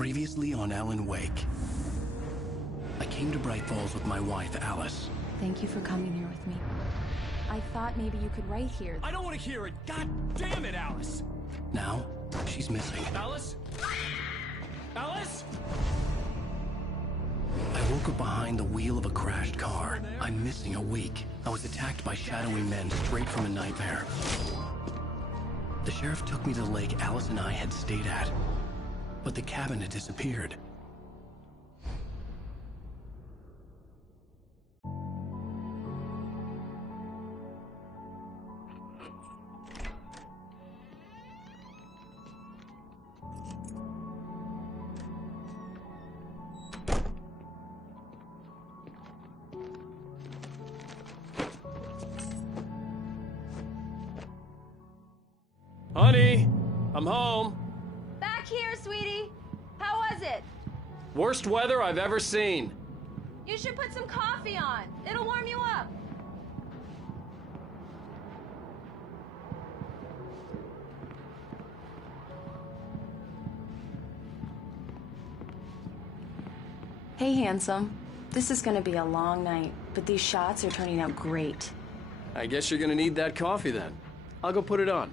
Previously on Alan Wake. I came to Bright Falls with my wife, Alice. Thank you for coming here with me. I thought maybe you could write here. I don't want to hear it! God damn it, Alice! Now, she's missing. Alice? Alice? I woke up behind the wheel of a crashed car. I'm missing a week. I was attacked by shadowy men straight from a nightmare. The sheriff took me to the lake Alice and I had stayed at. But the cabin had disappeared. Honey, I'm home. Back here, sweetie. How was it? Worst weather I've ever seen. You should put some coffee on. It'll warm you up. Hey, handsome. This is gonna be a long night, but these shots are turning out great. I guess you're gonna need that coffee then. I'll go put it on.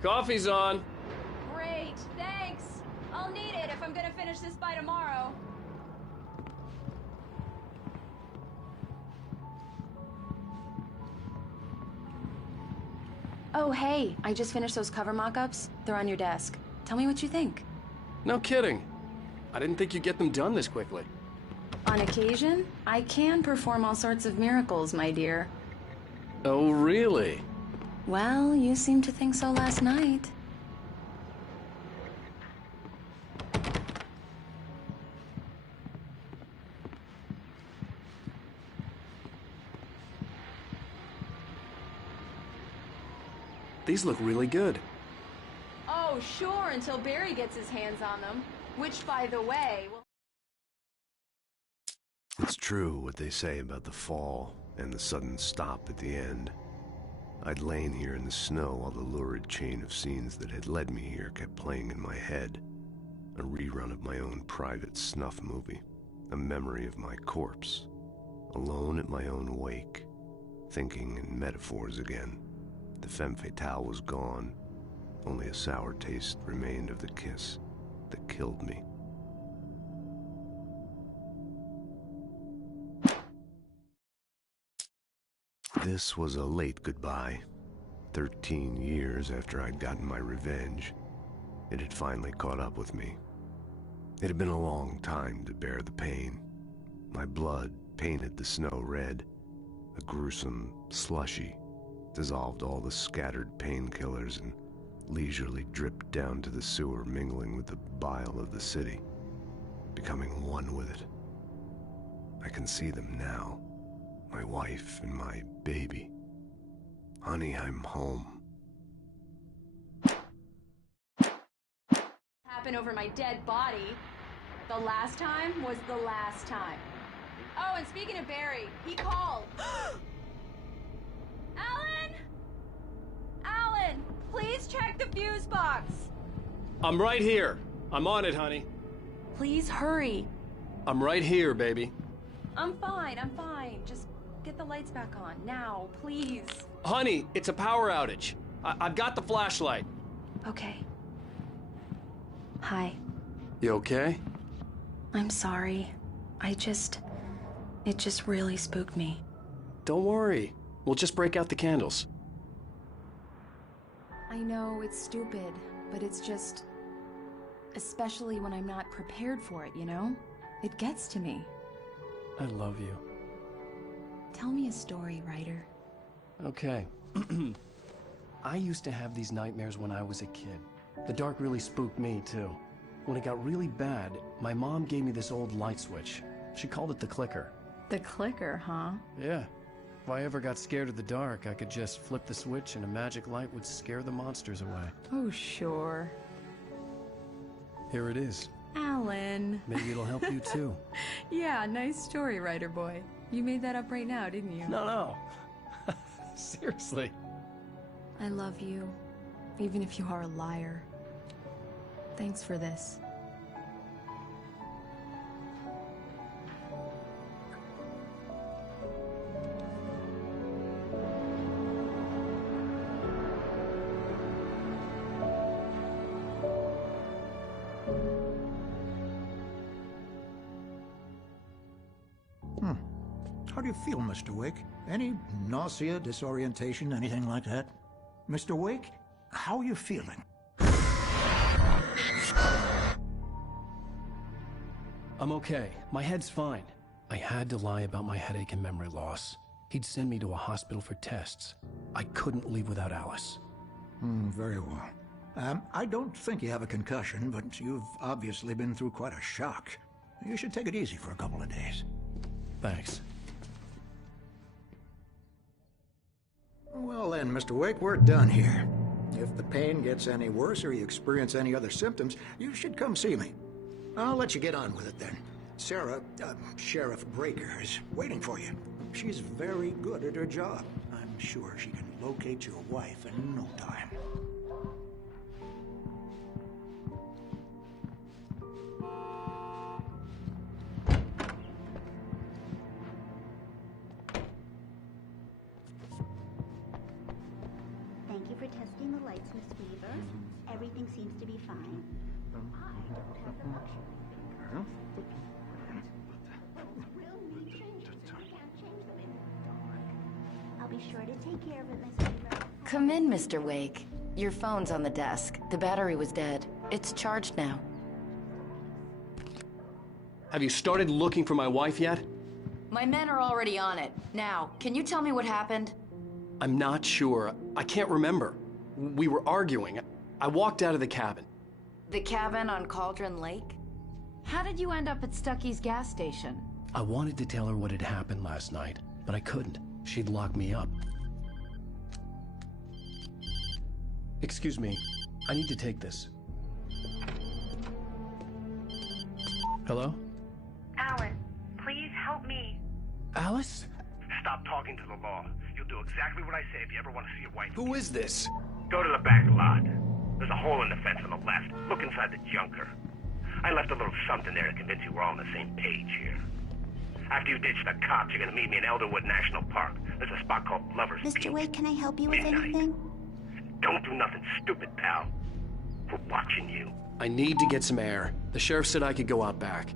Coffee's on. Great, thanks. I'll need it if I'm gonna finish this by tomorrow. Oh, hey, I just finished those cover mock-ups. They're on your desk. Tell me what you think. No kidding. I didn't think you'd get them done this quickly. On occasion, I can perform all sorts of miracles, my dear. Oh, really? Well, you seemed to think so last night. These look really good. Oh, sure, until Barry gets his hands on them. Which, by the way, will... It's true what they say about the fall and the sudden stop at the end. I'd lain here in the snow while the lurid chain of scenes that had led me here kept playing in my head. A rerun of my own private snuff movie. A memory of my corpse. Alone at my own wake. Thinking in metaphors again. The femme fatale was gone. Only a sour taste remained of the kiss that killed me. This was a late goodbye. 13 years after I'd gotten my revenge, it had finally caught up with me. It had been a long time to bear the pain. My blood painted the snow red. A gruesome slushy dissolved all the scattered painkillers and leisurely dripped down to the sewer, mingling with the bile of the city, becoming one with it. I can see them now. My wife and my baby. Honey, I'm home. Happen over my dead body. The last time was the last time. Oh, and speaking of Barry, he called. Alan! Alan, please check the fuse box. I'm right here. I'm on it, honey. Please hurry. I'm right here, baby. I'm fine. Just get the lights back on. Now, please. Honey, it's a power outage. I've got the flashlight. Okay. Hi. You okay? I'm sorry. It just really spooked me. Don't worry. We'll just break out the candles. I know it's stupid, but it's just... especially when I'm not prepared for it, you know? It gets to me. I love you. Tell me a story, writer. Okay. I used to have these nightmares when I was a kid. The dark really spooked me, too. When it got really bad, my mom gave me this old light switch. She called it the clicker. The clicker, huh? Yeah. If I ever got scared of the dark, I could just flip the switch and a magic light would scare the monsters away. Oh, sure. Here it is. Alan. Maybe it'll help you, too. Yeah, nice story, writer boy. You made that up right now, didn't you? No. Seriously. I love you, even if you are a liar. Thanks for this. How do you feel, Mr. Wake? Any nausea, disorientation, anything like that? Mr. Wake, how are you feeling? I'm okay. My head's fine. I had to lie about my headache and memory loss. He'd send me to a hospital for tests. I couldn't leave without Alice. Very well. I don't think you have a concussion, but you've obviously been through quite a shock. You should take it easy for a couple of days. Thanks. Well then, Mr. Wake, we're done here. If the pain gets any worse or you experience any other symptoms, you should come see me. I'll let you get on with it then. Sarah, Sheriff Breaker, is waiting for you. She's very good at her job. I'm sure she can locate your wife in no time. Thank you for testing the lights, Miss Weaver. Everything seems to be fine. I'll be sure to take care of it, Miss Weaver. Come in, Mr. Wake. Your phone's on the desk. The battery was dead. It's charged now. Have you started looking for my wife yet? My men are already on it. Now, can you tell me what happened? I'm not sure. I can't remember. We were arguing. I walked out of the cabin. The cabin on Cauldron Lake? How did you end up at Stucky's gas station? I wanted to tell her what had happened last night, but I couldn't. She'd lock me up. Excuse me. I need to take this. Hello? Alan, please help me. Alice? Stop talking to the law. You'll do exactly what I say if you ever want to see your wife. Who is this? Go to the back lot. There's a hole in the fence on the left. Look inside the junker. I left a little something there to convince you we're all on the same page here. After you ditch the cops, you're gonna meet me in Elderwood National Park. There's a spot called Lover's Mr. Peak. Wake, can I help you with Midnight. anything? Don't do nothing stupid, pal. We're watching you. I need to get some air. The sheriff said I could go out back.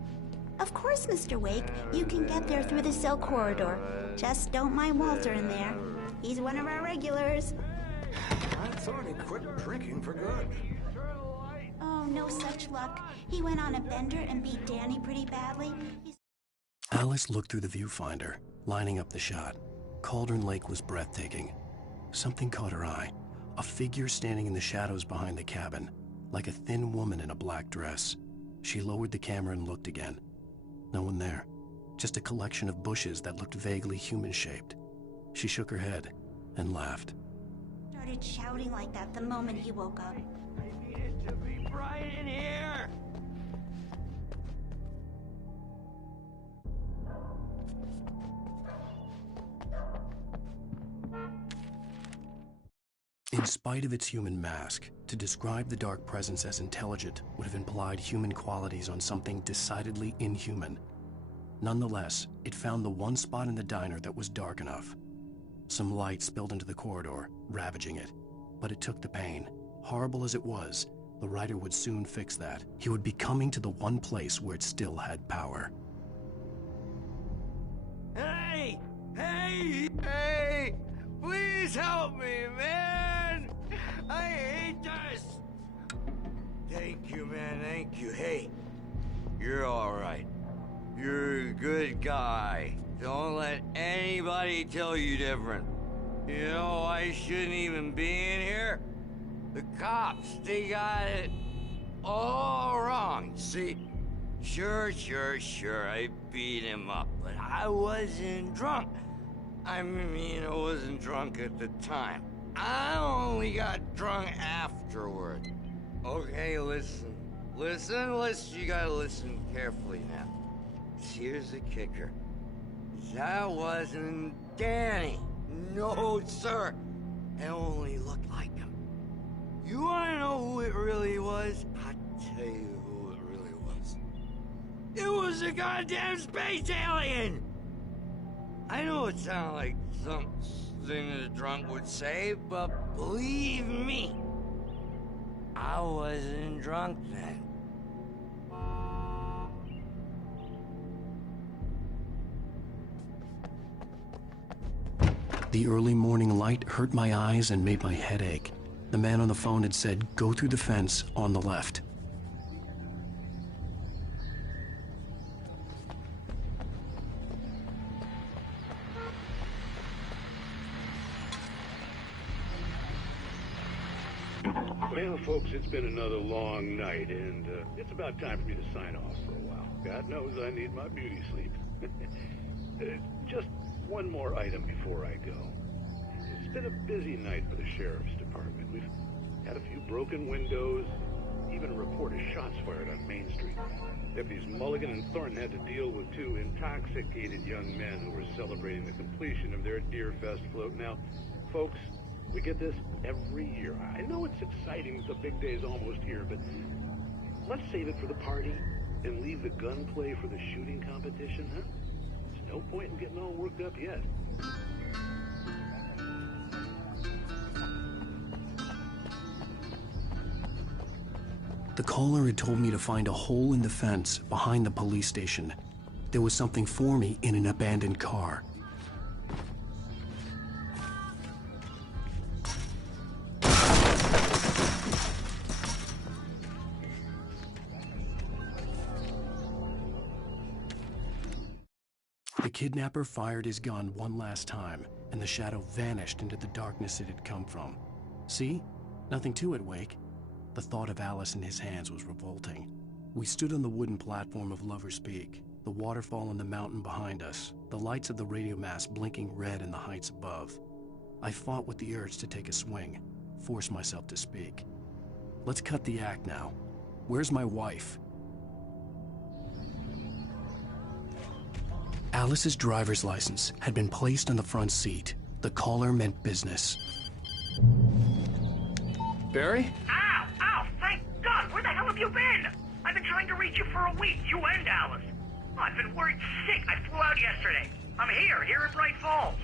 Of course, Mr. Wake. You can get there through the cell corridor. Just don't mind Walter in there. He's one of our regulars. I thought he quit drinking for good. Oh, no such luck. He went on a bender and beat Danny pretty badly. Alice looked through the viewfinder, lining up the shot. Cauldron Lake was breathtaking. Something caught her eye. A figure standing in the shadows behind the cabin, like a thin woman in a black dress. She lowered the camera and looked again. No one there. Just a collection of bushes that looked vaguely human-shaped. She shook her head and laughed. Started shouting like that the moment he woke up. I need it to be bright in here. In spite of its human mask, to describe the dark presence as intelligent would have implied human qualities on something decidedly inhuman. Nonetheless, it found the one spot in the diner that was dark enough. Some light spilled into the corridor, ravaging it. But it took the pain. Horrible as it was, the writer would soon fix that. He would be coming to the one place where it still had power. Hey! Hey! Hey! Please help me, man! I hate this! Thank you, man, thank you. Hey, you're alright. You're a good guy. Don't let anybody tell you different. You know, I shouldn't even be in here. The cops, they got it all wrong. See, sure, I beat him up, but I wasn't drunk. I mean, I wasn't drunk at the time. I only got drunk afterward. Okay, listen. You gotta listen carefully now. Here's the kicker. That wasn't Danny. No, sir. It only looked like him. You wanna know who it really was? I'll tell you who it really was. It was a goddamn space alien! I know it sounds like something a drunk would say, but believe me, I wasn't drunk then. The early morning light hurt my eyes and made my head ache. The man on the phone had said, "Go through the fence on the left." Well, folks, it's been another long night, and it's about time for me to sign off for a while. God knows I need my beauty sleep. Just one more item before I go. It's been a busy night for the Sheriff's Department. We've had a few broken windows, even a report of shots fired on Main Street. Deputies Mulligan and Thornton had to deal with two intoxicated young men who were celebrating the completion of their Deer Fest float. Now, folks, we get this every year. I know it's exciting that the big day's almost here, but let's save it for the party and leave the gunplay for the shooting competition, huh? There's no point in getting all worked up yet. The caller had told me to find a hole in the fence behind the police station. There was something for me in an abandoned car. The kidnapper fired his gun one last time, and the shadow vanished into the darkness it had come from. See? Nothing to it, Wake. The thought of Alice in his hands was revolting. We stood on the wooden platform of Lover's Peak, the waterfall on the mountain behind us, the lights of the radio mast blinking red in the heights above. I fought with the urge to take a swing, force myself to speak. Let's cut the act now. Where's my wife? Alice's driver's license had been placed on the front seat. The caller meant business. Barry? Ow! Ow! Thank God! Where the hell have you been? I've been trying to reach you for a week, you and Alice. Oh, I've been worried sick. I flew out yesterday. I'm here in Bright Falls.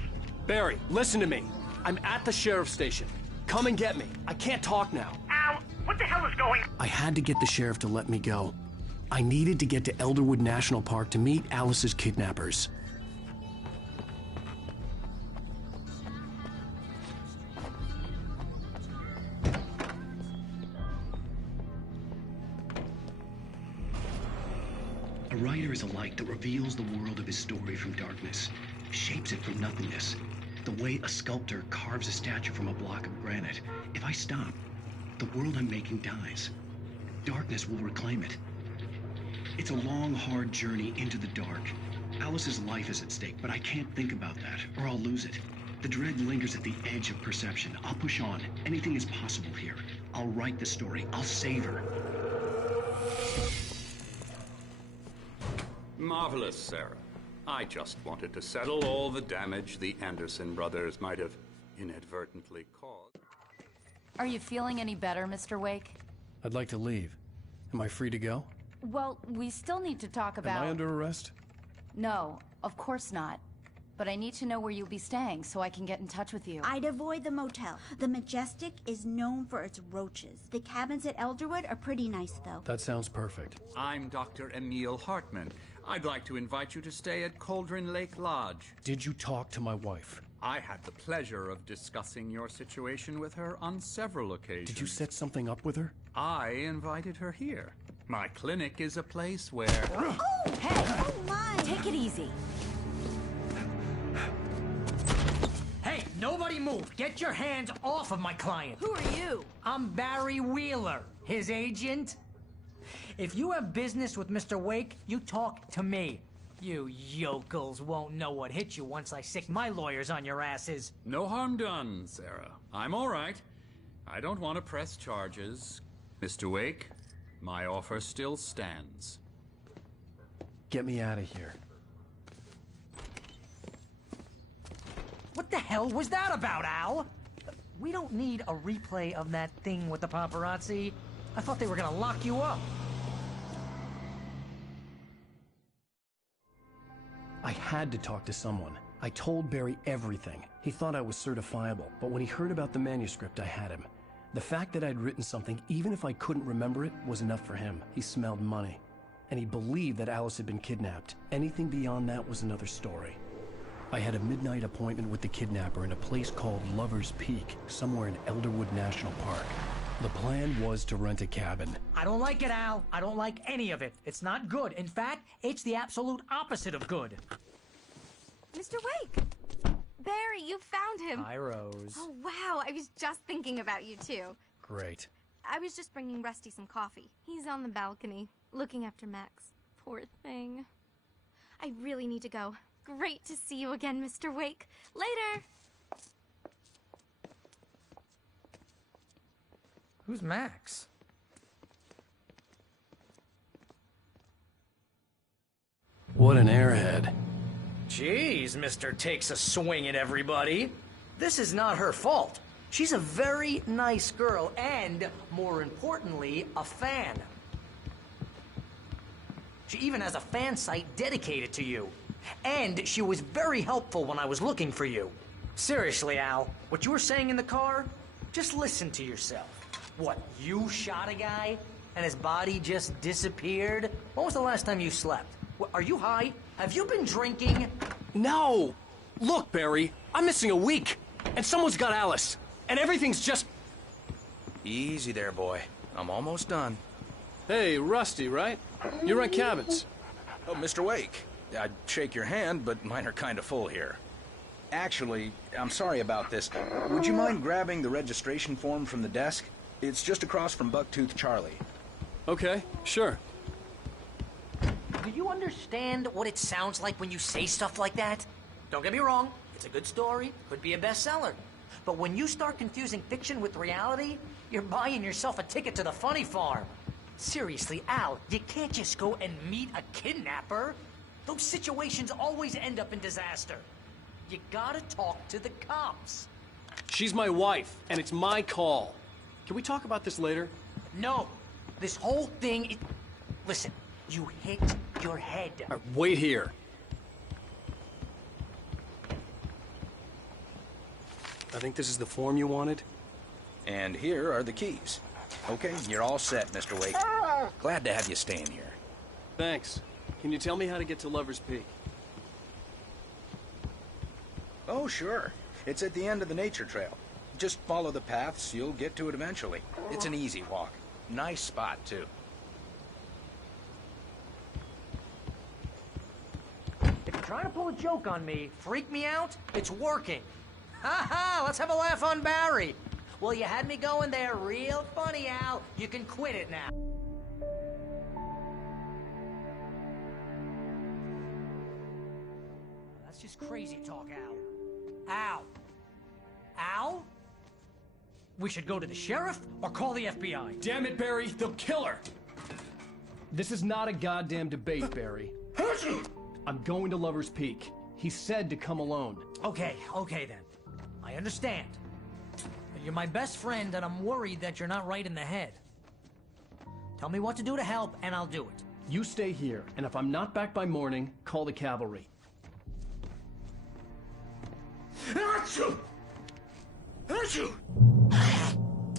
Barry, listen to me. I'm at the sheriff's station. Come and get me. I can't talk now. Ow! What the hell is going on? I had to get the sheriff to let me go. I needed to get to Elderwood National Park to meet Alice's kidnappers. A writer is a light that reveals the world of his story from darkness, shapes it from nothingness. The way a sculptor carves a statue from a block of granite. If I stop, the world I'm making dies. Darkness will reclaim it. It's a long, hard journey into the dark. Alice's life is at stake, but I can't think about that, or I'll lose it. The dread lingers at the edge of perception. I'll push on. Anything is possible here. I'll write the story. I'll save her. Marvelous, Sarah. I just wanted to settle all the damage the Anderson brothers might have inadvertently caused. Are you feeling any better, Mr. Wake? I'd like to leave. Am I free to go? Well, we still need to talk about... Am I under arrest? No, of course not. But I need to know where you'll be staying so I can get in touch with you. I'd avoid the motel. The Majestic is known for its roaches. The cabins at Elderwood are pretty nice, though. That sounds perfect. I'm Dr. Emil Hartman. I'd like to invite you to stay at Cauldron Lake Lodge. Did you talk to my wife? I had the pleasure of discussing your situation with her on several occasions. Did you set something up with her? I invited her here. My clinic is a place where... Oh! Hey! Oh, my! Take it easy. Hey, nobody move! Get your hands off of my client! Who are you? I'm Barry Wheeler, his agent. If you have business with Mr. Wake, you talk to me. You yokels won't know what hit you once I sick my lawyers on your asses. No harm done, Sarah. I'm all right. I don't want to press charges. Mr. Wake, my offer still stands. Get me out of here. What the hell was that about, Al? We don't need a replay of that thing with the paparazzi. I thought they were gonna lock you up. I had to talk to someone. I told Barry everything. He thought I was certifiable, but when he heard about the manuscript, I had him. The fact that I'd written something, even if I couldn't remember it, was enough for him. He smelled money. And he believed that Alice had been kidnapped. Anything beyond that was another story. I had a midnight appointment with the kidnapper in a place called Lover's Peak, somewhere in Elderwood National Park. The plan was to rent a cabin. I don't like it, Al. I don't like any of it. It's not good. In fact, it's the absolute opposite of good. Mr. Wake! Barry, you found him! Hi, Rose. Oh, wow. I was just thinking about you, too. Great. I was just bringing Rusty some coffee. He's on the balcony, looking after Max. Poor thing. I really need to go. Great to see you again, Mr. Wake. Later! Who's Max? What an airhead. Jeez, Mr. Takes a swing at everybody. This is not her fault. She's a very nice girl and, more importantly, a fan. She even has a fan site dedicated to you. And she was very helpful when I was looking for you. Seriously, Al, what you were saying in the car, just listen to yourself. What, you shot a guy and his body just disappeared? When was the last time you slept? What, are you high? Have you been drinking? No! Look, Barry, I'm missing a week, and someone's got Alice, and everything's just... Easy there, boy. I'm almost done. Hey, Rusty, right? You rent cabins. Oh, Mr. Wake. I'd shake your hand, but mine are kind of full here. Actually, I'm sorry about this. Would you mind grabbing the registration form from the desk? It's just across from Bucktooth Charlie. Okay, sure. Do you understand what it sounds like when you say stuff like that? Don't get me wrong, it's a good story, could be a bestseller. But when you start confusing fiction with reality, you're buying yourself a ticket to the funny farm. Seriously, Al, you can't just go and meet a kidnapper. Those situations always end up in disaster. You gotta talk to the cops. She's my wife, and it's my call. Can we talk about this later? No. This whole thing... Listen, you hit your head. Wait here. I think this is the form you wanted. And here are the keys. Okay, you're all set, Mr. Wake. Glad to have you staying here. Thanks. Can you tell me how to get to Lover's Peak? Oh, sure. It's at the end of the nature trail. Just follow the paths, you'll get to it eventually. It's an easy walk. Nice spot, too. If you're trying to pull a joke on me, freak me out, it's working. Ha ha, let's have a laugh on Barry. Well, you had me going there real funny, Al. You can quit it now. That's just crazy talk, Al. Al. Al? We should go to the sheriff or call the FBI. Damn it, Barry, they'll kill her. This is not a goddamn debate, Barry. I'm going to Lover's Peak. He said to come alone. Okay then. I understand. You're my best friend, and I'm worried that you're not right in the head. Tell me what to do to help, and I'll do it. You stay here, and if I'm not back by morning, call the cavalry.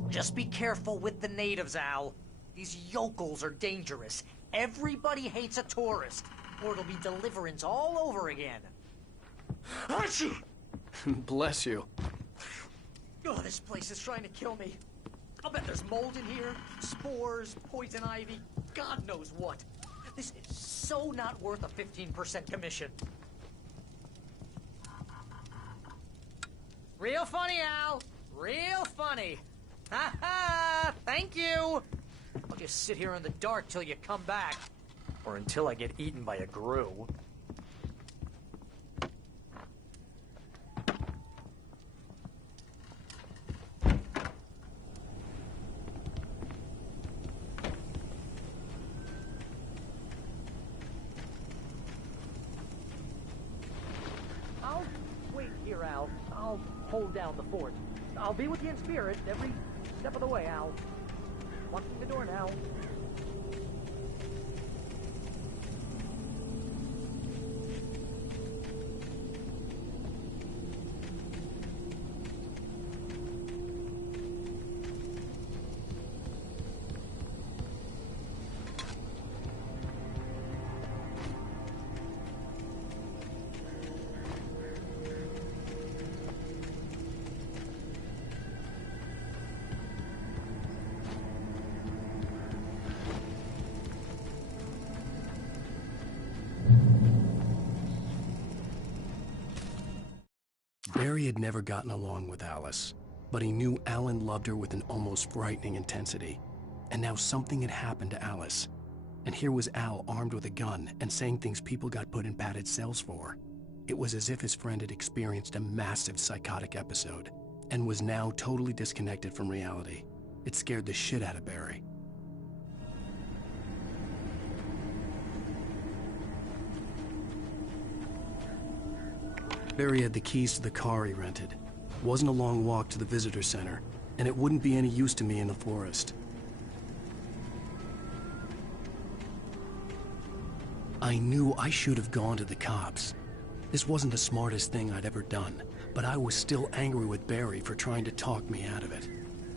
Just be careful with the natives, Al. These yokels are dangerous. Everybody hates a tourist, or it'll be Deliverance all over again. Bless you. Oh, this place is trying to kill me. I'll bet there's mold in here, spores, poison ivy, God knows what. This is so not worth a 15% commission. Real funny, Al. Real funny. Ha ha! Thank you! I'll just sit here in the dark till you come back. Or until I get eaten by a grue. Wait here, Al. hold down the fort. I'll be with you in spirit every step of the way, Al. Locking the door now. Barry had never gotten along with Alice, but he knew Alan loved her with an almost frightening intensity. And now something had happened to Alice. And here was Al armed with a gun and saying things people got put in padded cells for. It was as if his friend had experienced a massive psychotic episode and was now totally disconnected from reality. It scared the shit out of Barry. Barry had the keys to the car he rented. It wasn't a long walk to the visitor center, and it wouldn't be any use to me in the forest. I knew I should have gone to the cops. This wasn't the smartest thing I'd ever done, but I was still angry with Barry for trying to talk me out of it.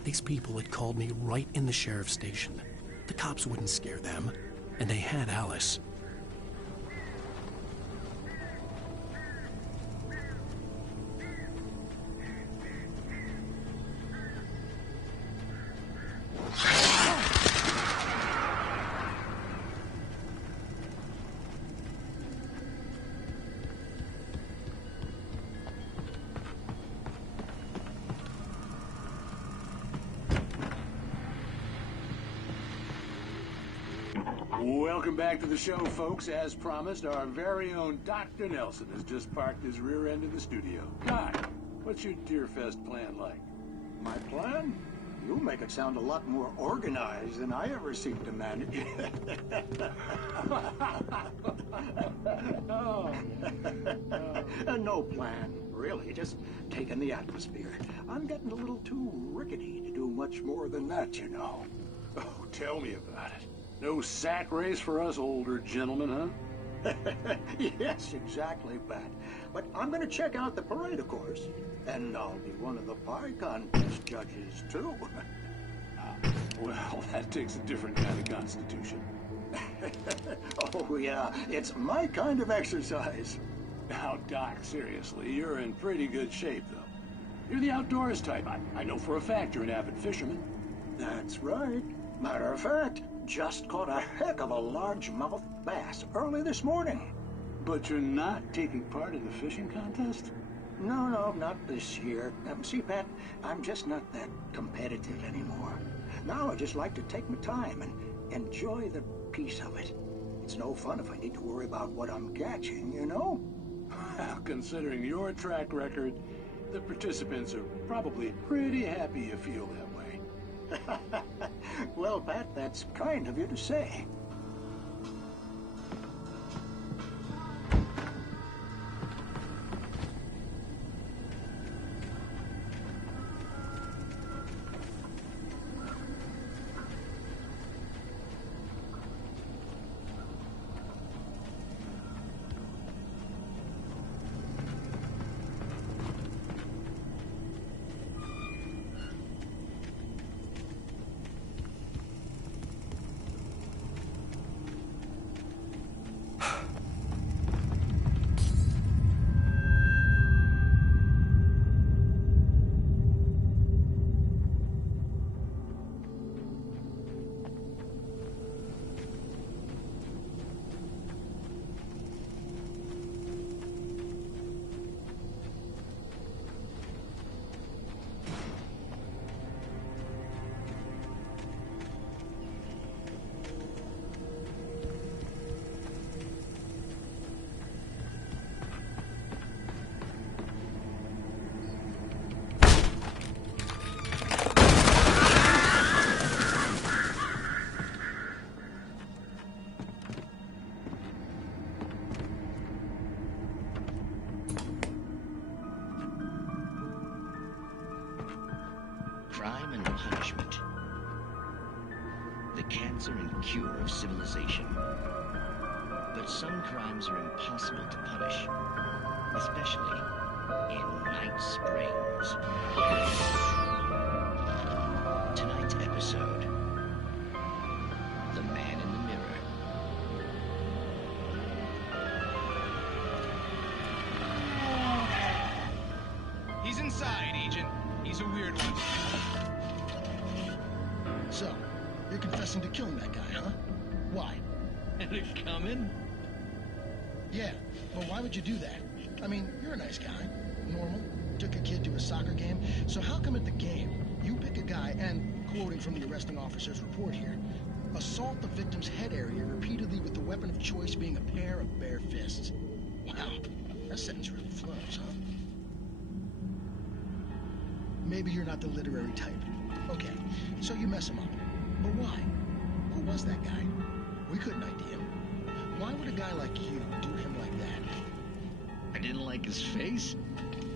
These people had called me right in the sheriff's station. The cops wouldn't scare them, and they had Alice. Welcome back to the show, folks. As promised, our very own Dr. Nelson has just parked his rear end in the studio. Doc, what's your Deerfest plan like? My plan? You make it sound a lot more organized than I ever seem to manage. No plan, really. Just taking the atmosphere. I'm getting a little too rickety to do much more than that, you know. Oh, tell me about it. No sack race for us older gentlemen, huh? Yes, exactly, Pat. But I'm going to check out the parade, of course. And I'll be one of the pie contest judges, too. Well, that takes a different kind of constitution. Oh, yeah. It's my kind of exercise. Now, Doc, seriously, you're in pretty good shape, though. You're the outdoors type. I know for a fact you're an avid fisherman. That's right. Matter of fact, just caught a heck of a largemouth bass early this morning. But you're not taking part in the fishing contest? No, not this year. See, Pat, I'm just not that competitive anymore. Now I just like to take my time and enjoy the peace of it. It's no fun if I need to worry about what I'm catching, you know? Well, considering your track record, the participants are probably pretty happy you feel that way. Well, Pat, that's kind of you to say. crime and punishment. The cancer and cure of civilization. But some crimes are impossible to punish, especially in Night Springs. Tonight's episode, The Man in the Mirror. He's inside, Agent. He's a weird one. So, you're confessing to killing that guy, huh? Why? Had it coming? Yeah, but why would you do that? I mean, you're a nice guy. Normal. Took a kid to a soccer game. So how come at the game, you pick a guy and, quoting from the arresting officer's report here, assault the victim's head area repeatedly with the weapon of choice being a pair of bare fists? Wow, that sentence really flows, huh? Maybe you're not the literary type. Okay, so you mess him up. But why? Who was that guy? We couldn't ID him. Why would a guy like you do him like that? I didn't like his face?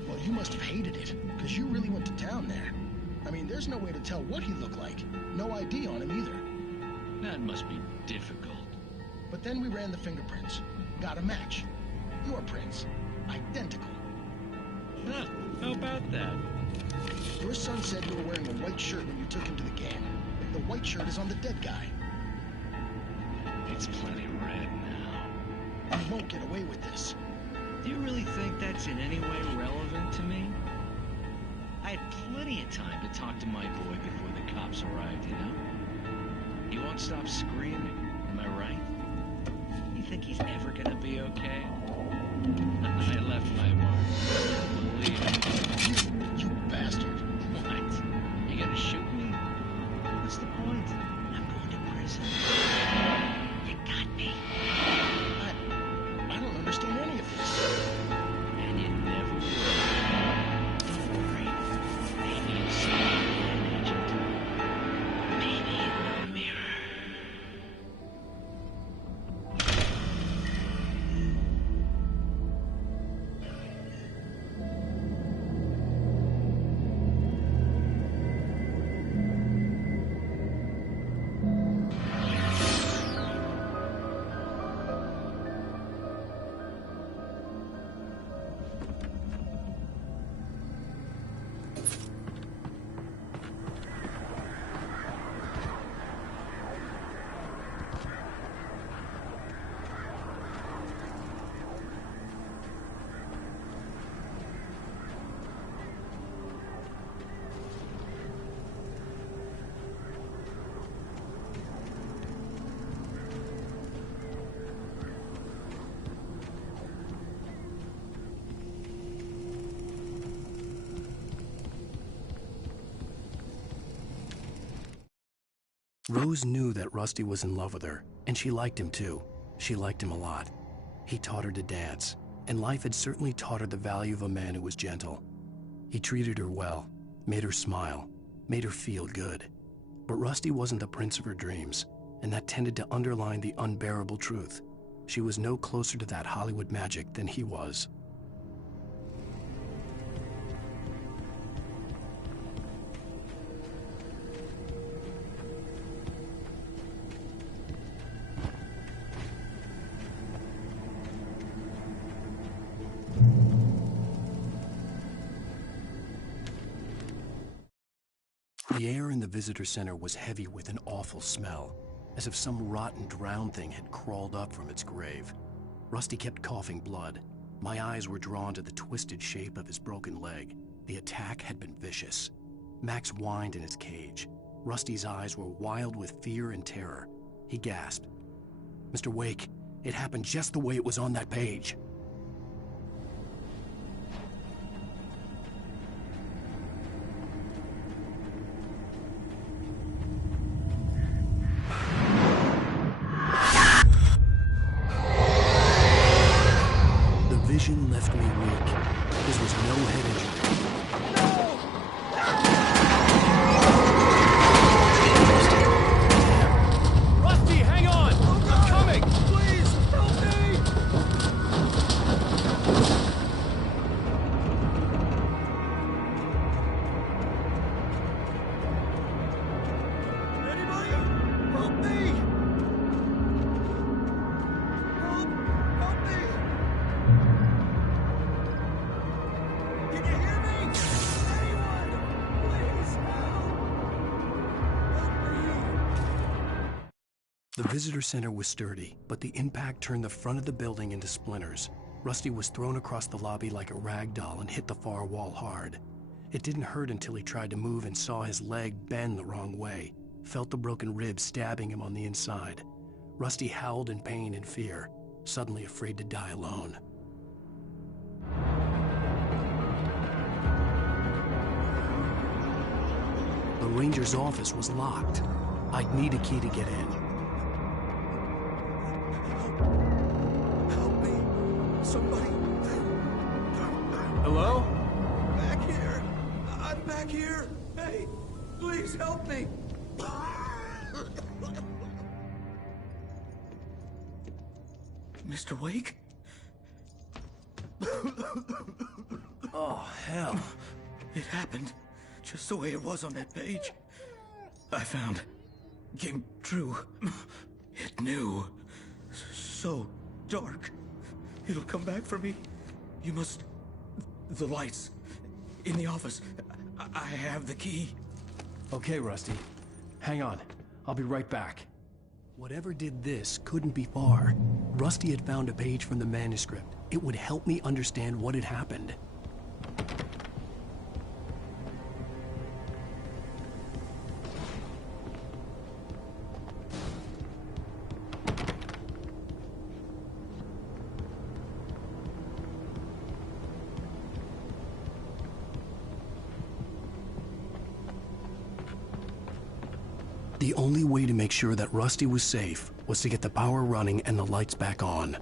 Well, you must have hated it, because you really went to town there. I mean, there's no way to tell what he looked like. No ID on him either. That must be difficult. But then we ran the fingerprints. Got a match. Your prints. Identical. Huh, how about that? Your son said you were wearing a white shirt when you took him to the game. The white shirt is on the dead guy. It's plenty red now. You won't get away with this. Do you really think that's in any way relevant to me? I had plenty of time to talk to my boy before the cops arrived, you know? He won't stop screaming, am I right? You think he's ever gonna be okay? I left my mark. Believe me. You bastard. What? You gonna shoot me? What's the point? I'm going to prison. You got me. I don't understand any of this. And you never will. Don't worry. Maybe you'll see me again, Agent. Maybe in the mirror. Rose knew that Rusty was in love with her, and she liked him too. She liked him a lot. He taught her to dance, and life had certainly taught her the value of a man who was gentle. He treated her well, made her smile, made her feel good. But Rusty wasn't the prince of her dreams, and that tended to underline the unbearable truth. She was no closer to that Hollywood magic than he was. The air in the visitor center was heavy with an awful smell, as if some rotten drowned thing had crawled up from its grave. Rusty kept coughing blood. My eyes were drawn to the twisted shape of his broken leg. The attack had been vicious. Max whined in his cage. Rusty's eyes were wild with fear and terror. He gasped. "Mr. Wake, it happened just the way it was on that page." Vision left me weak. This was no head injury. Rusty, hang on! I'm coming! Please, help me! The visitor center was sturdy, but the impact turned the front of the building into splinters. Rusty was thrown across the lobby like a rag doll and hit the far wall hard. It didn't hurt until he tried to move and saw his leg bend the wrong way, felt the broken rib stabbing him on the inside. Rusty howled in pain and fear, suddenly afraid to die alone. The ranger's office was locked. I'd need a key to get in. Help me. Somebody. Hello? Back here. I'm back here. Hey, please help me. Mr. Wake? Oh, hell. It happened just the way it was on that page. I found. Came true. It knew. So dark. It'll come back for me. You must... The lights. In the office. I have the key. Okay, Rusty. Hang on. I'll be right back. Whatever did this couldn't be far. Rusty had found a page from the manuscript. It would help me understand what had happened. The only way to make sure that Rusty was safe was to get the power running and the lights back on.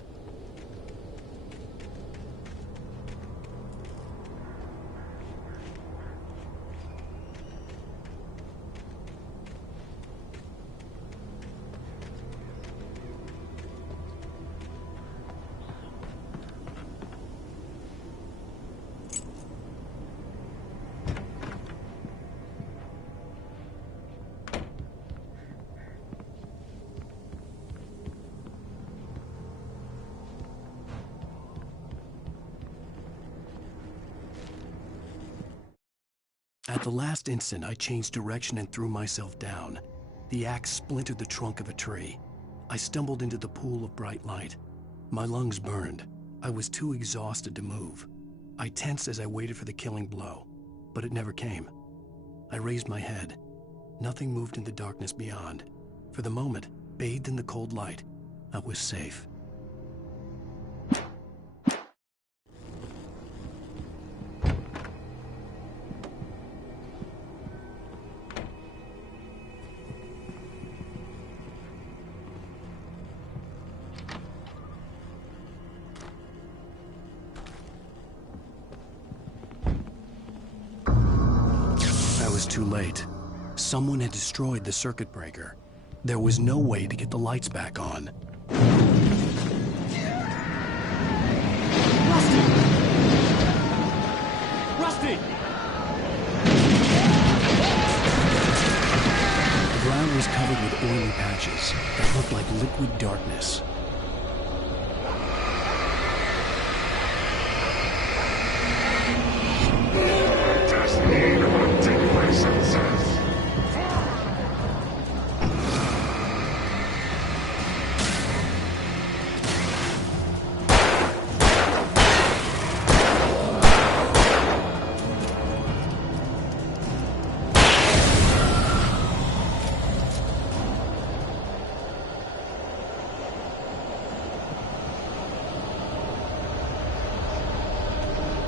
At the last instant, I changed direction and threw myself down. The axe splintered the trunk of a tree. I stumbled into the pool of bright light. My lungs burned. I was too exhausted to move. I tensed as I waited for the killing blow, but it never came. I raised my head. Nothing moved in the darkness beyond. For the moment, bathed in the cold light, I was safe. Too late. Someone had destroyed the circuit breaker. There was no way to get the lights back on. Rusty! Rusty! The ground was covered with oily patches that looked like liquid darkness.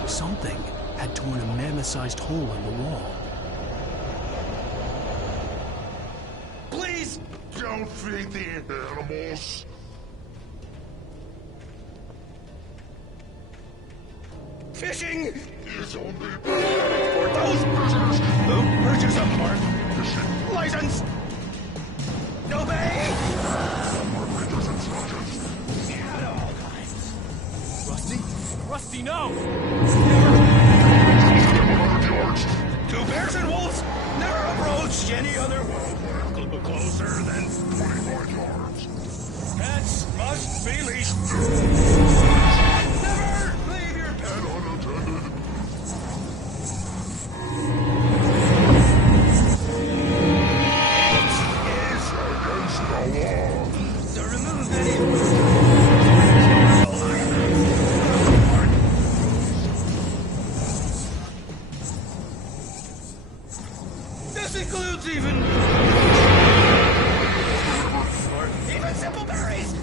Something had torn a mammoth-sized hole in the wall. Please don't feed the animals. Fishing is only for those who purchase a mark license. Obey. Rusty? Rusty, no! Two bears and wolves never approach any other closer than 25 yards. Pets must be leashed. Never leave your pet unattended. It is against the law. This includes even... or even simple berries!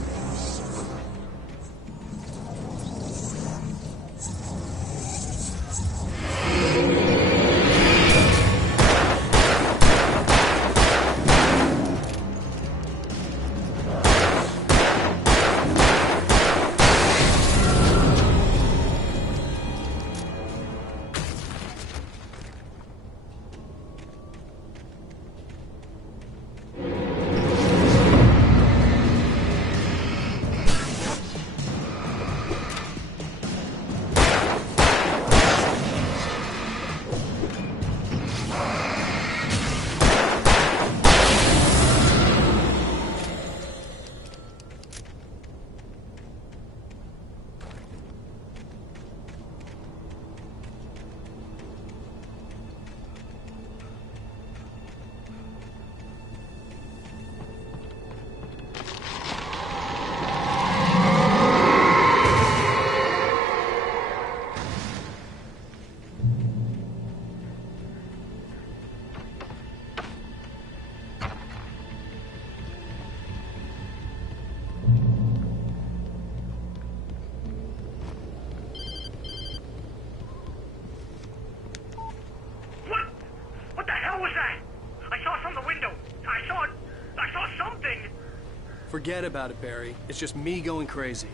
Forget about it, Barry. It's just me going crazy.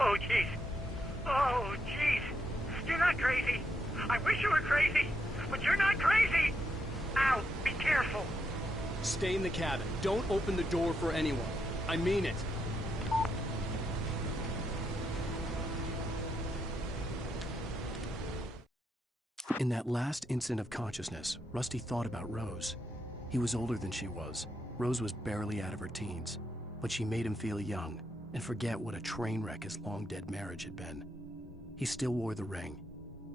Oh, jeez. Oh, jeez. You're not crazy. I wish you were crazy, but you're not crazy. Ow, be careful. Stay in the cabin. Don't open the door for anyone. I mean it. In that last instant of consciousness, Rusty thought about Rose. He was older than she was. Rose was barely out of her teens. But she made him feel young and forget what a train wreck his long-dead marriage had been. He still wore the ring.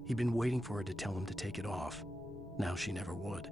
He'd been waiting for her to tell him to take it off. Now she never would.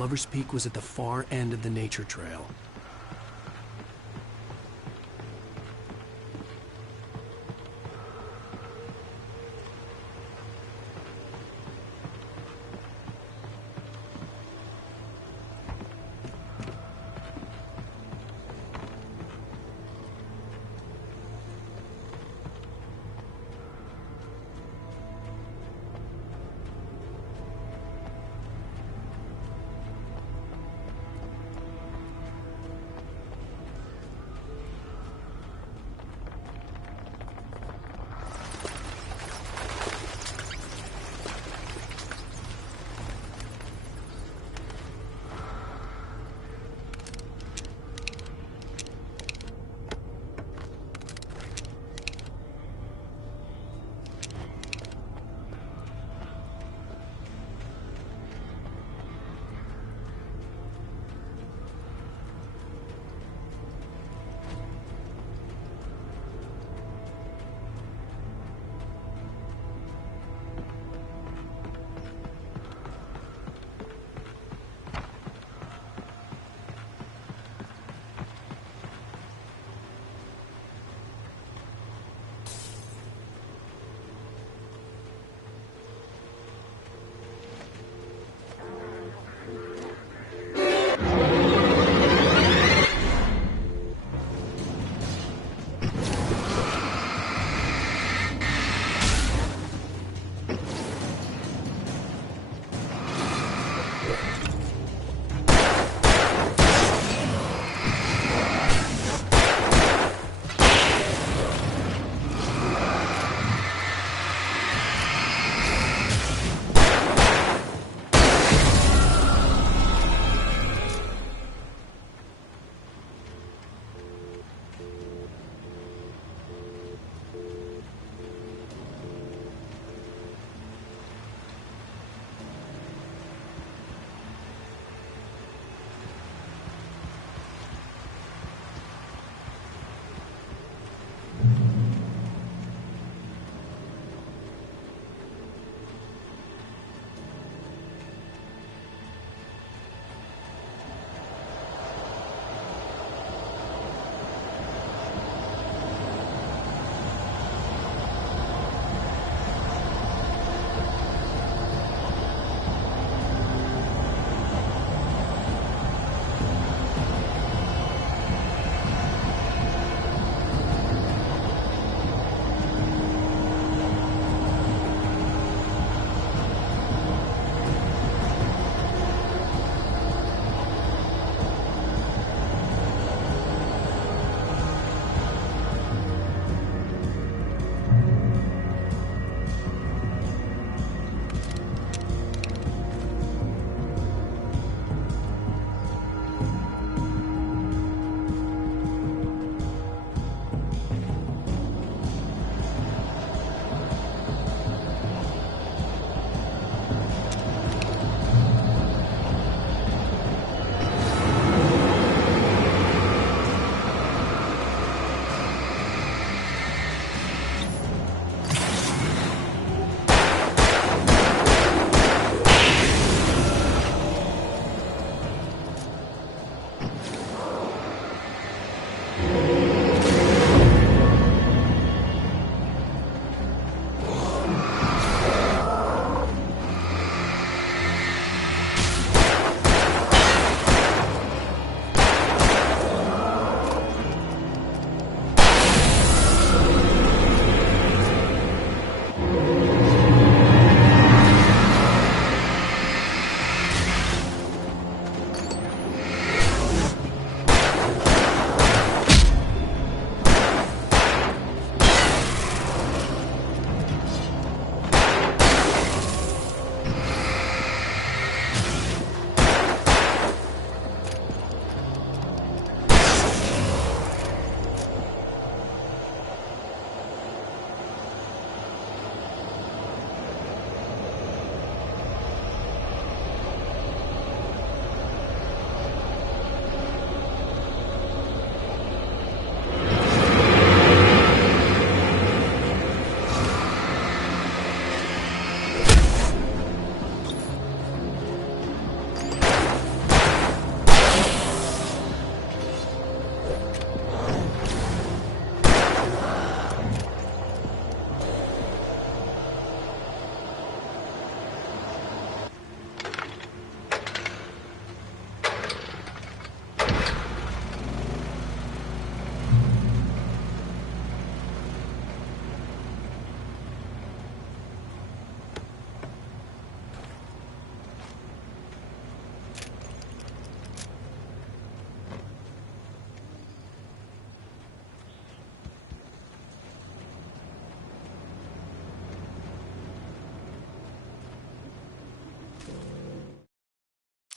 Lover's Peak was at the far end of the nature trail.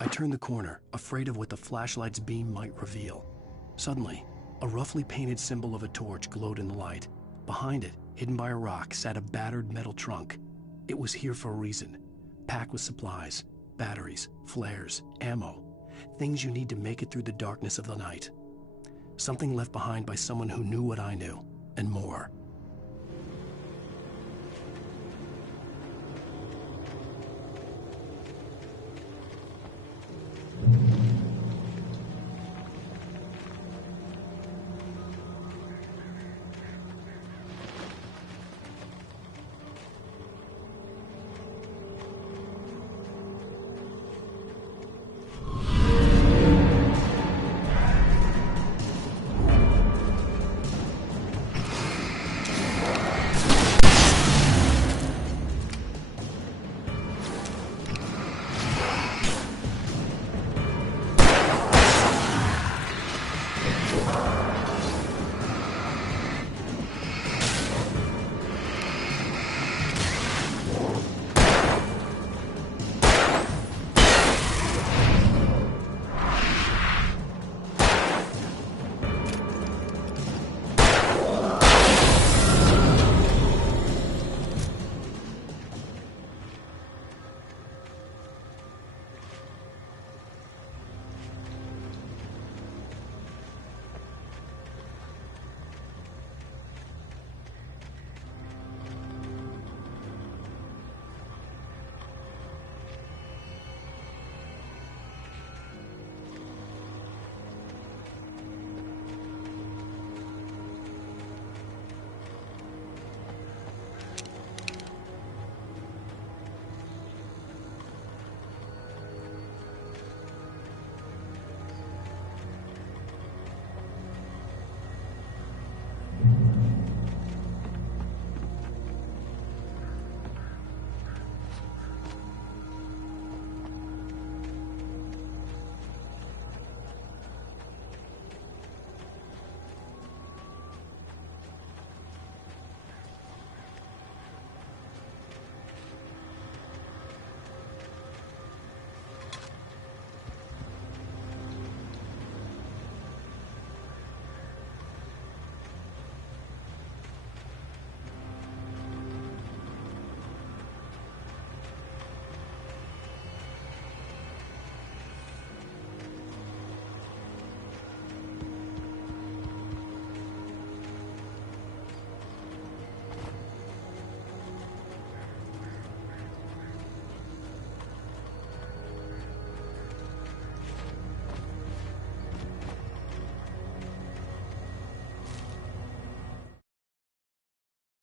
I turned the corner, afraid of what the flashlight's beam might reveal. Suddenly, a roughly painted symbol of a torch glowed in the light. Behind it, hidden by a rock, sat a battered metal trunk. It was here for a reason, packed with supplies, batteries, flares, ammo, things you need to make it through the darkness of the night. Something left behind by someone who knew what I knew, and more.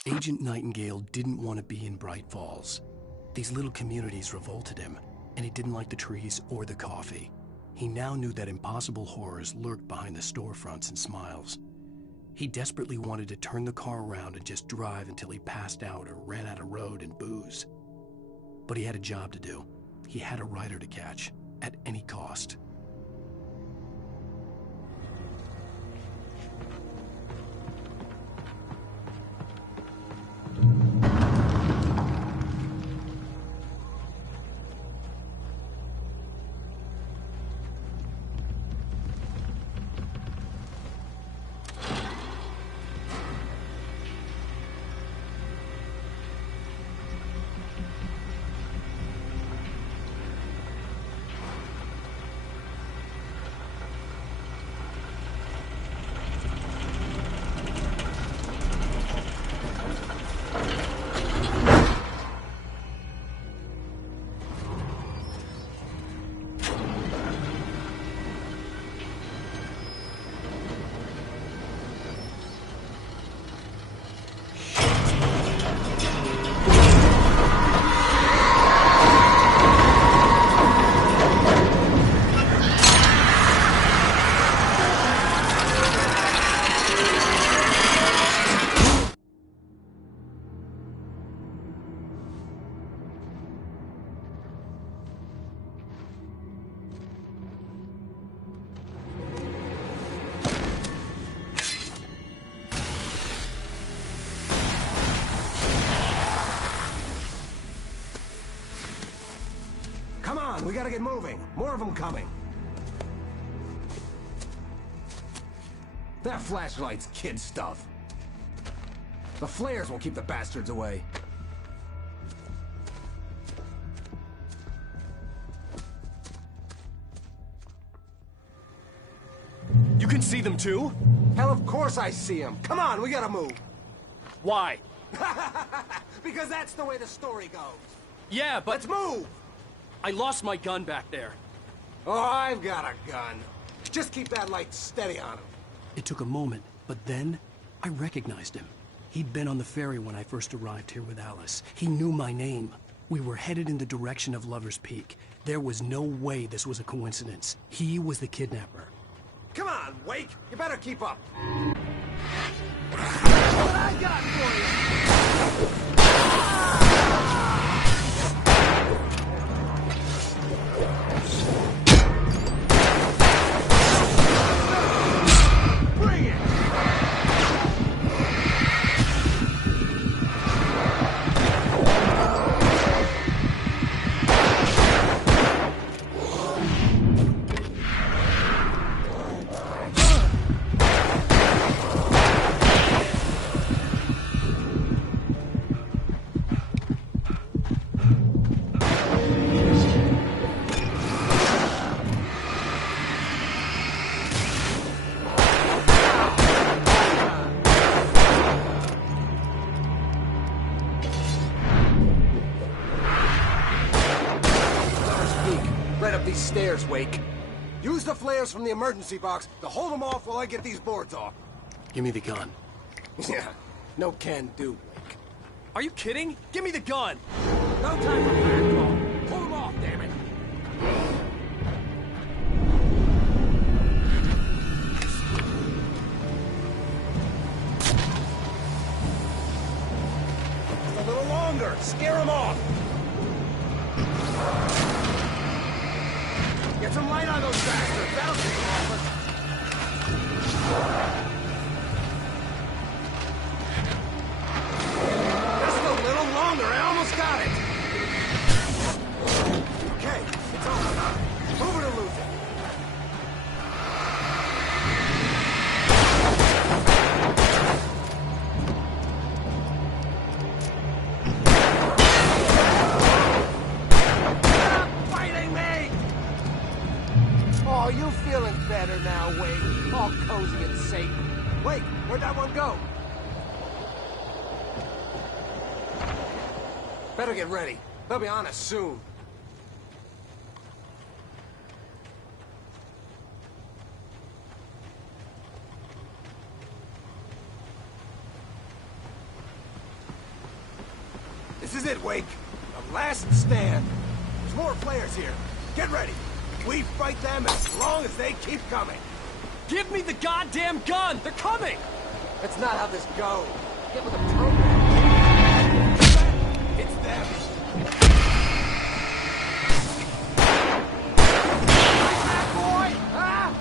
Agent Nightingale didn't want to be in Bright Falls. These little communities revolted him, and he didn't like the trees or the coffee. He now knew that impossible horrors lurked behind the storefronts and smiles. He desperately wanted to turn the car around and just drive until he passed out or ran out of road and booze. But he had a job to do. He had a rider to catch, at any cost. We gotta get moving. More of them coming. That flashlight's kid stuff. The flares will keep the bastards away. You can see them too? Hell, of course I see them. Come on, we gotta move. Why? Because that's the way the story goes. Yeah, but... Let's move! I lost my gun back there. Oh, I've got a gun. Just keep that light steady on him. It took a moment, but then I recognized him. He'd been on the ferry when I first arrived here with Alice. He knew my name. We were headed in the direction of Lover's Peak. There was no way this was a coincidence. He was the kidnapper. Come on, Wake! You better keep up. What I got for you! Bring it! Stairs, Wake. Use the flares from the emergency box to hold them off while I get these boards off. Give me the gun. Yeah, no can do, Wake. Are you kidding? Give me the gun! No time for backbone. Pull them off, damn it. Just a little longer. Scare them off. Get some light on those bastards. That'll take them off us. Just a little longer. I almost got it. Okay, it's over. Move it or lose it. Oh, you feeling better now, Wake? All cozy and safe. Wait, where'd that one go? Better get ready. They'll be on us soon. This is it, Wake. The last stand. There's more players here. Get ready. We fight them as long as they keep coming. Give me the goddamn gun! They're coming! That's not how this goes. Get with the program. It's them. Bad boy! Ah!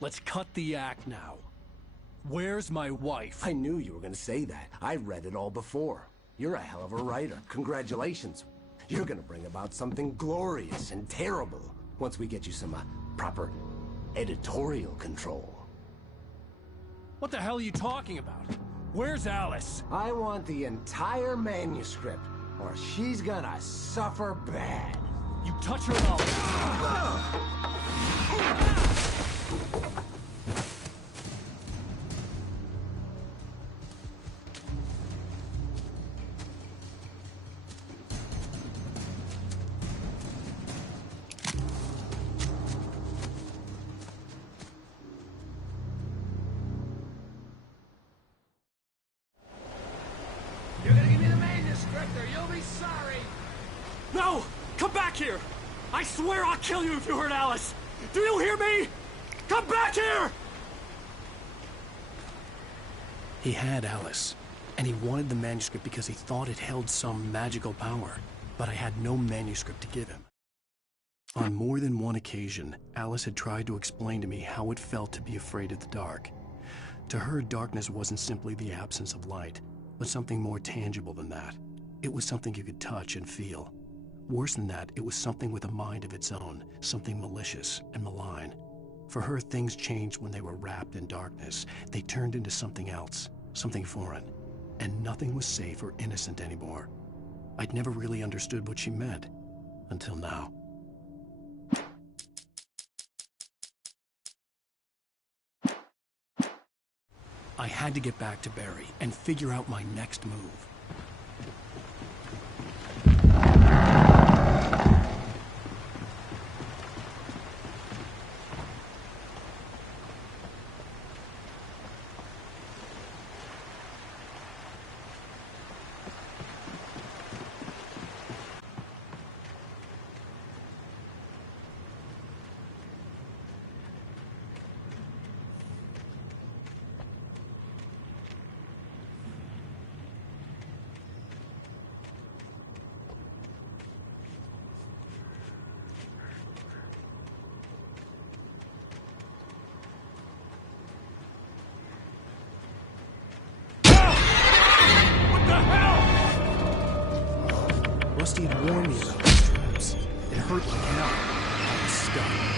let's cut the act now. Where's my wife? I knew you were gonna say that. I read it all before. You're a hell of a writer. Congratulations. You're gonna bring about something glorious and terrible once we get you some proper editorial control. What the hell are you talking about? Where's Alice? I want the entire manuscript, or she's gonna suffer bad. You touch her and You're gonna give me the manuscript or you'll be sorry! No! Come back here! I swear I'll kill you if you hurt Alice! Do you hear me? Come back here! He had Alice, and he wanted the manuscript because he thought it held some magical power, but I had no manuscript to give him. On more than one occasion, Alice had tried to explain to me how it felt to be afraid of the dark. To her, darkness wasn't simply the absence of light, but something more tangible than that. It was something you could touch and feel. Worse than that, it was something with a mind of its own, something malicious and malign. For her, things changed when they were wrapped in darkness. They turned into something else, something foreign, and nothing was safe or innocent anymore. I'd never really understood what she meant, until now. I had to get back to Barry and figure out my next move. Rusty had warned me about these traps. It hurt like hell. I was stuck.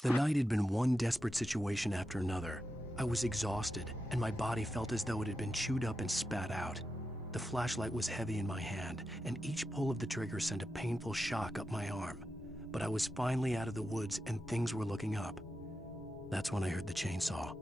The night had been one desperate situation after another. I was exhausted, and my body felt as though it had been chewed up and spat out. The flashlight was heavy in my hand, and each pull of the trigger sent a painful shock up my arm. But I was finally out of the woods, and things were looking up. That's when I heard the chainsaw.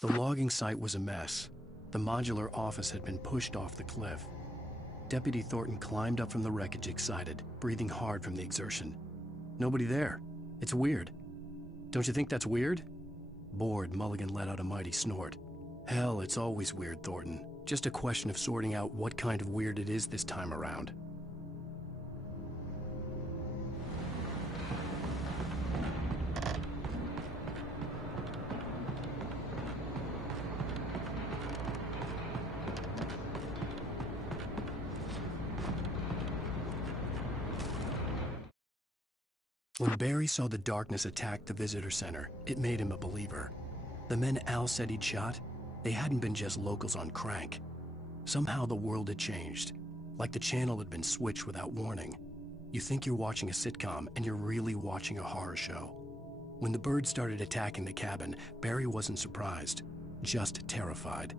The logging site was a mess. The modular office had been pushed off the cliff. Deputy Thornton climbed up from the wreckage excited, breathing hard from the exertion. Nobody there. It's weird. Don't you think that's weird? Bored, Mulligan let out a mighty snort. Hell, it's always weird, Thornton. Just a question of sorting out what kind of weird it is this time around. When Barry saw the darkness attack the visitor center, it made him a believer. The men Al said he'd shot, they hadn't been just locals on crank. Somehow the world had changed, like the channel had been switched without warning. You think you're watching a sitcom, and you're really watching a horror show. When the birds started attacking the cabin, Barry wasn't surprised, just terrified.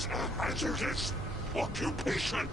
is a hazardous occupation.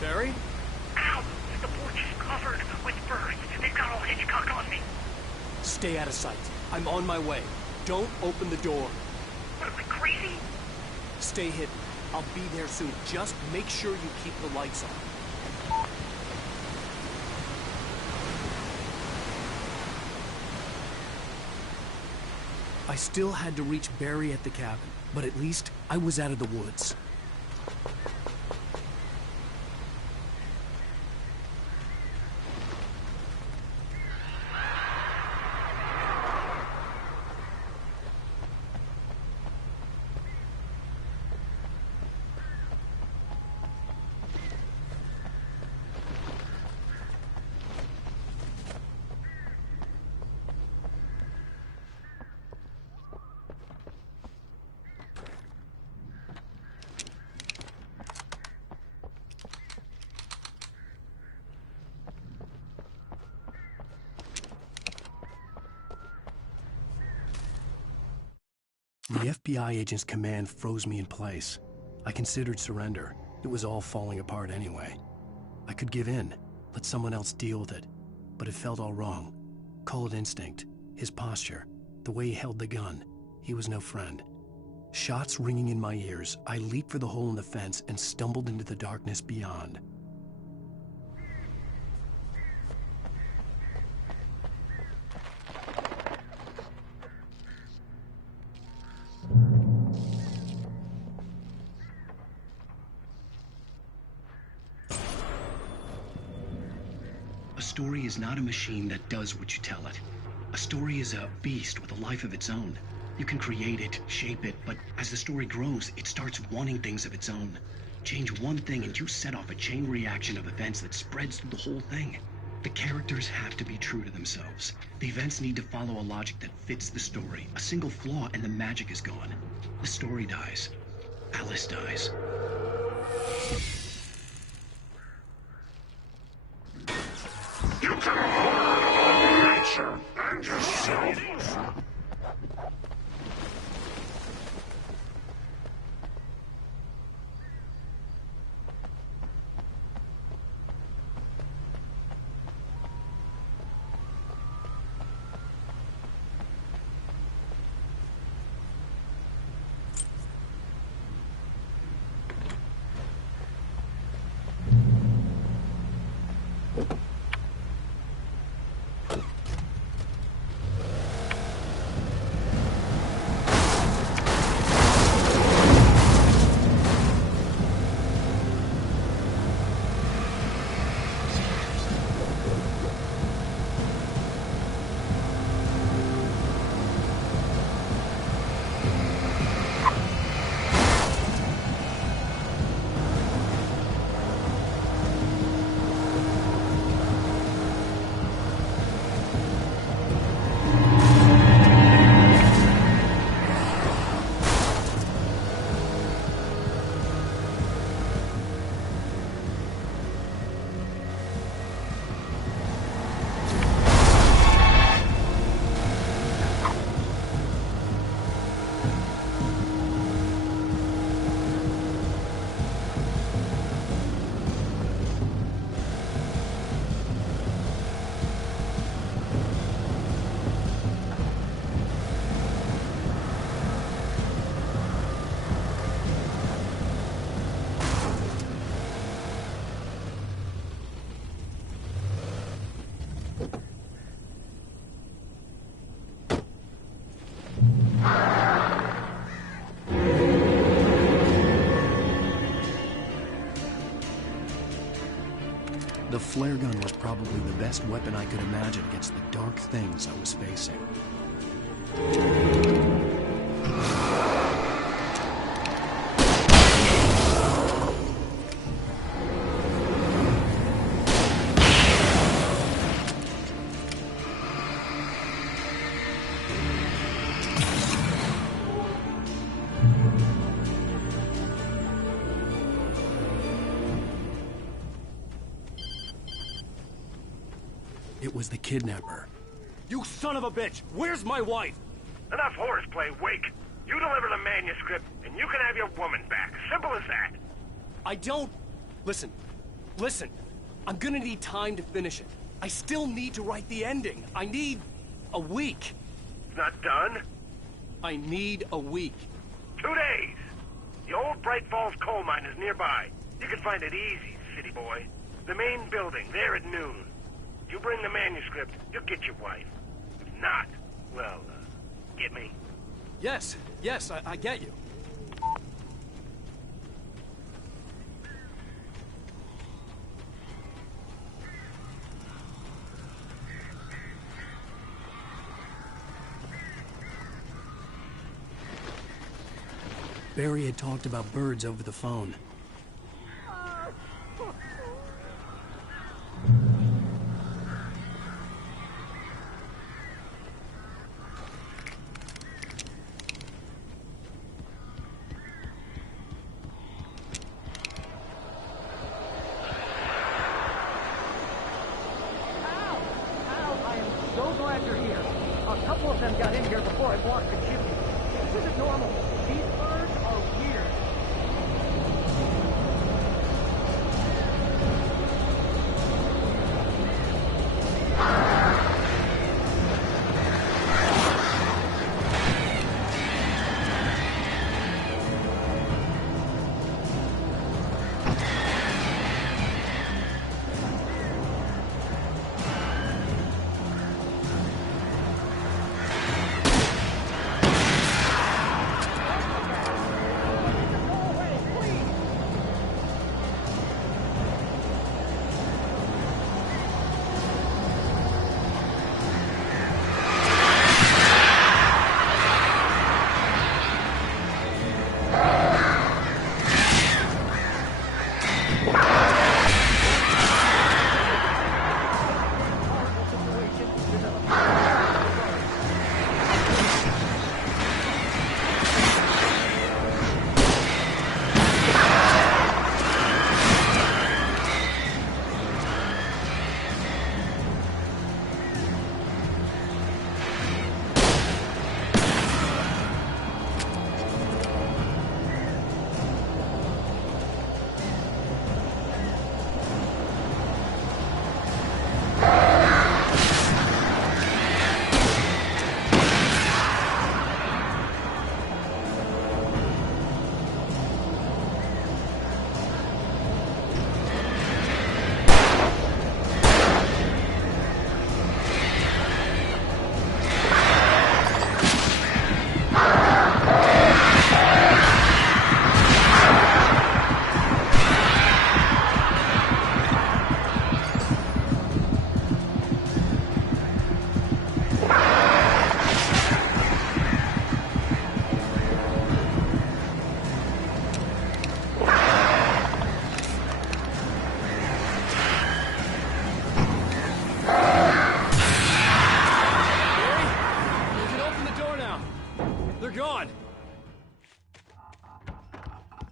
Barry? Ow! The porch is covered with birds. They've got all Hitchcock on me. Stay out of sight. I'm on my way. Don't open the door. What, am I crazy? Stay hidden. I'll be there soon. Just make sure you keep the lights on. I still had to reach Barry at the cabin, but at least I was out of the woods. The FBI agent's command froze me in place. I considered surrender. It was all falling apart anyway. I could give in, let someone else deal with it, but it felt all wrong. Call it instinct, his posture, the way he held the gun. He was no friend. Shots ringing in my ears, I leaped for the hole in the fence and stumbled into the darkness beyond. A story is not a machine that does what you tell it. A story is a beast with a life of its own. You can create it, shape it, but as the story grows, it starts wanting things of its own. Change one thing and you set off a chain reaction of events that spreads through the whole thing. The characters have to be true to themselves. The events need to follow a logic that fits the story. A single flaw and the magic is gone. The story dies. Alice dies. You can harm nature and yourself. flare gun was probably the best weapon I could imagine against the dark things I was facing. It was the kidnapper. You son of a bitch! Where's my wife? Enough horseplay, Wake. You deliver the manuscript, and you can have your woman back. Simple as that. I don't... Listen. I'm gonna need time to finish it. I still need to write the ending. I need a week. It's not done? I need a week. 2 days. The old Bright Falls coal mine is nearby. You can find it easy, city boy. The main building, there at noon. You bring the manuscript, you'll get your wife. If not, well, get me? Yes, I get you. Barry had talked about birds over the phone.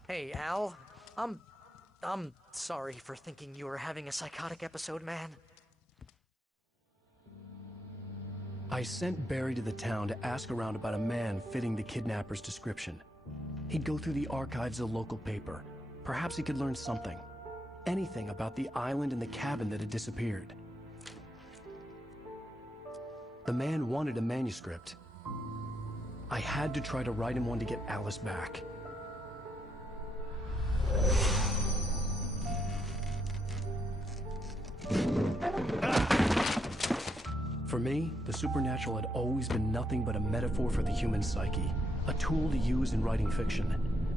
Hey, Al. I'm sorry for thinking you were having a psychotic episode, man. I sent Barry to the town to ask around about a man fitting the kidnapper's description. He'd go through the archives of the local paper. Perhaps he could learn something. Anything about the island and the cabin that had disappeared. The man wanted a manuscript. I had to try to write him one to get Alice back. For me, the supernatural had always been nothing but a metaphor for the human psyche, a tool to use in writing fiction.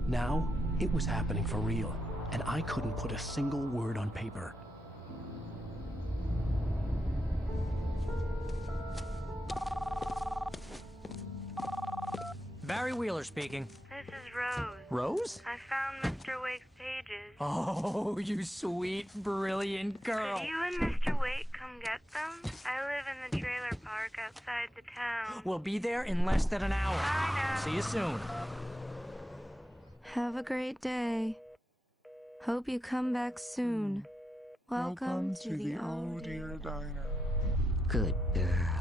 Now, it was happening for real, and I couldn't put a single word on paper. Barry Wheeler speaking. This is Rose. Rose? I found Mr. Wake's pages. Oh, you sweet, brilliant girl. Could you and Mr. Wake come get them? I live in the trailer park outside the town. We'll be there in less than an hour. Bye now. See you soon. Have a great day. Hope you come back soon. Welcome to the Oh Dear Diner. Good girl.